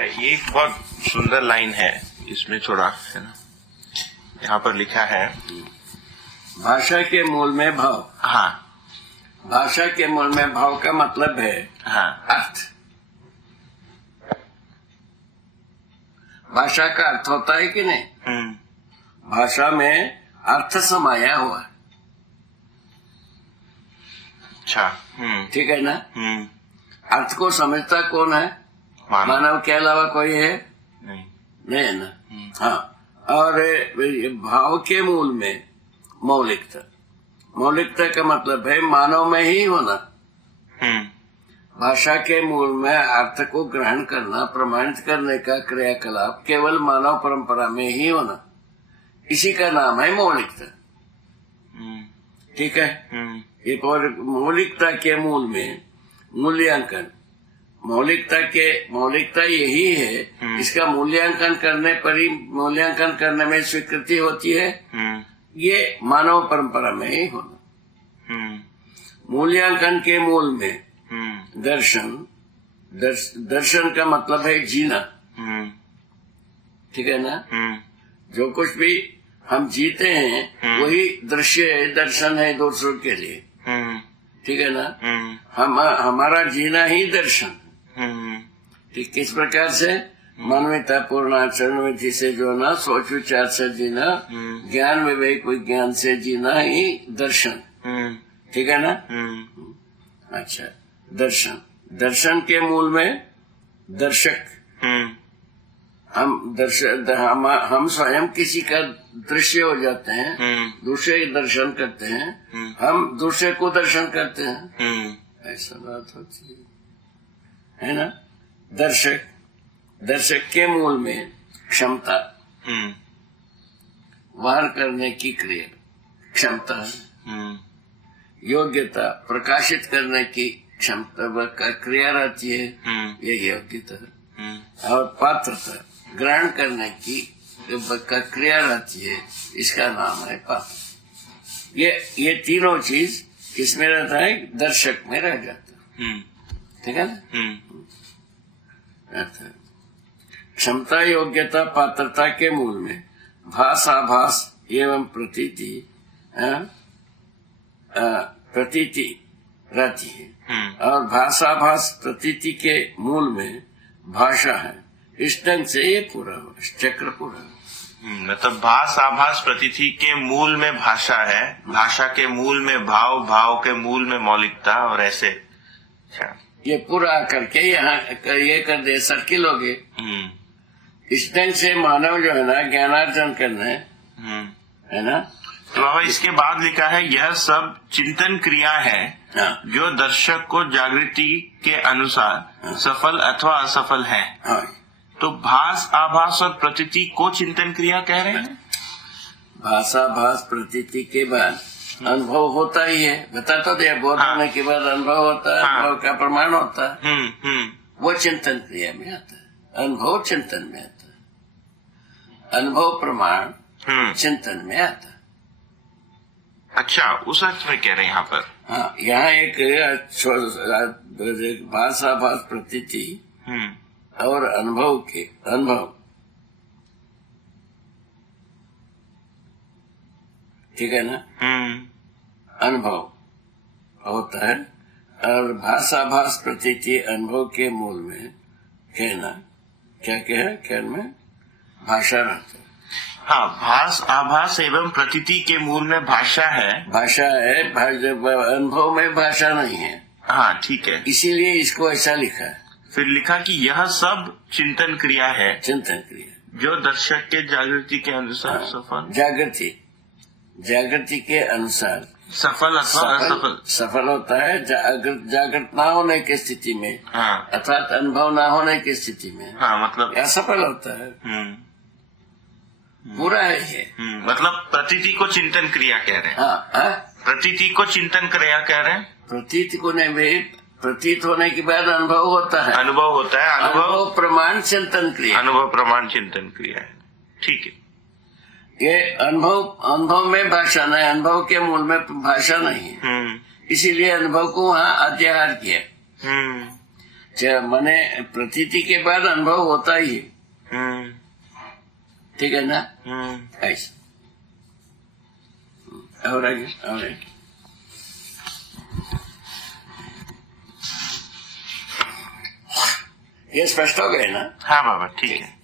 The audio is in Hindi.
ये एक बहुत सुंदर लाइन है, इसमें थोड़ा है ना, यहाँ पर लिखा है भाषा के मूल में भाव। हाँ, भाषा के मूल में भाव का मतलब है हाँ, अर्थ। भाषा का अर्थ होता है कि नहीं? भाषा में अर्थ समाया हुआ। अच्छा, ठीक है ना? अर्थ को समझता कौन है? मानव के अलावा कोई है? नहीं है ना? हाँ। और भाव के मूल में मौलिकता। मौलिकता का मतलब है मानव में ही होना। भाषा के मूल में अर्थ को ग्रहण करना, प्रमाणित करने का क्रियाकलाप केवल मानव परंपरा में ही होना, इसी का नाम है मौलिकता। ठीक है? एक और मौलिकता के मूल में मूल्यांकन। मौलिकता यही है, इसका मूल्यांकन करने पर ही, मूल्यांकन करने में स्वीकृति होती है। ये मानव परंपरा में ही होना। मूल्यांकन के मूल में दर्शन। दर्शन का मतलब है जीना। ठीक है ना? जो कुछ भी हम जीते हैं वही दृश्य है, दर्शन है दूसरों के लिए। ठीक है ना? हमारा जीना ही दर्शन। ठीक, किस प्रकार से? मानवता पूर्ण आचरण विधि से जो ना, सोच विचार से जीना, ज्ञान विवेक विज्ञान से जीना ही दर्शन। ठीक है ना? अच्छा, दर्शन। दर्शन के मूल में दर्शक। हम स्वयं किसी का दृश्य हो जाते हैं, दूसरे दर्शन करते हैं, हम दूसरे को दर्शन करते हैं। ऐसा बात होती है ना? दर्शक के मूल में क्षमता, वार करने की क्रिया क्षमता, योग्यता, प्रकाशित करने की क्षमता का क्रिया रहती है, ये योग्यता। और पात्रता, ग्रहण करने की का क्रिया रहती है, इसका नाम है पात्र। ये तीनों चीज किसमें रहता है? दर्शक में रह जाता है। ठीक है ना? क्षमता, योग्यता, पात्रता के मूल में भास, आभास एवं प्रतीति रहती है। और भाषाभास प्रतीति के मूल में भाषा है। इस ढंग से ये पूरा चक्र पूरा। मतलब भास, आभास, प्रतीति के मूल में भाषा है, भाषा के मूल में भाव, भाव के मूल में मौलिकता, और ऐसे। अच्छा, ये पूरा करके यहाँ ये कर दे, सर्किल हो गए। इस ढंग से मानव जो है ना, ज्ञानार्जन करने है ना। तो बाबा इसके बाद लिखा है, यह सब चिंतन क्रिया है। हाँ। जो दर्शक को जागृति के अनुसार सफल अथवा असफल है। हाँ। तो भास, आभास और प्रतीति को चिंतन क्रिया कह रहे हैं। भाषा, भास, प्रतीति के बाद अनुभव होता ही है। बता तो दे, बोध होने के बाद अनुभव होता है। अनुभव का प्रमाण होता है। वो चिंतन क्रिया में आता है। अनुभव चिंतन में आता है। अनुभव प्रमाण चिंतन में आता है। अच्छा, उस अर्थ में कह रहे हैं यहाँ पर। हाँ, यहाँ एक भाषा, भास, प्रतीति और अनुभव के अनुभव। ठीक है ना? अनुभव होता है, और भाषा, भास, प्रतीति अनुभव के मूल में कहना क्या कहना में भाषा रहता है। हाँ, भास, आभास एवं प्रतीति के मूल में भाषा है। भाषा है, अनुभव में भाषा नहीं है। हाँ, ठीक है। इसीलिए इसको ऐसा लिखा है। फिर लिखा कि यह सब चिंतन क्रिया है। चिंतन क्रिया जो दर्शक के जागृति के अनुसार सफल। जागृति के अनुसार सफल अथवा असफल। सफल होता है जागृत ना होने की स्थिति में। हाँ। अर्थात अनुभव ना होने की स्थिति में। हाँ, मतलब असफल होता है। पूरा है ये। मतलब प्रतीति को चिंतन क्रिया कह रहे हैं। हाँ, प्रतीति को चिंतन क्रिया कह रहे हैं। प्रतीत को नहीं भाई, प्रतीत होने के बाद अनुभव होता है। अनुभव होता है। अनुभव प्रमाण चिंतन क्रिया। अनुभव प्रमाण चिंतन क्रिया है। ठीक है। ये अनुभव में भाषा नहीं, अनुभव के मूल में भाषा नहीं है। इसीलिए अनुभव को वहाँ अध्याहार किया। माने प्रतीति के बाद अनुभव होता ही है, ठीक है ना? ऐसा और आगे ये स्पष्ट हो गए ना? हाँ बाबा ठीक है।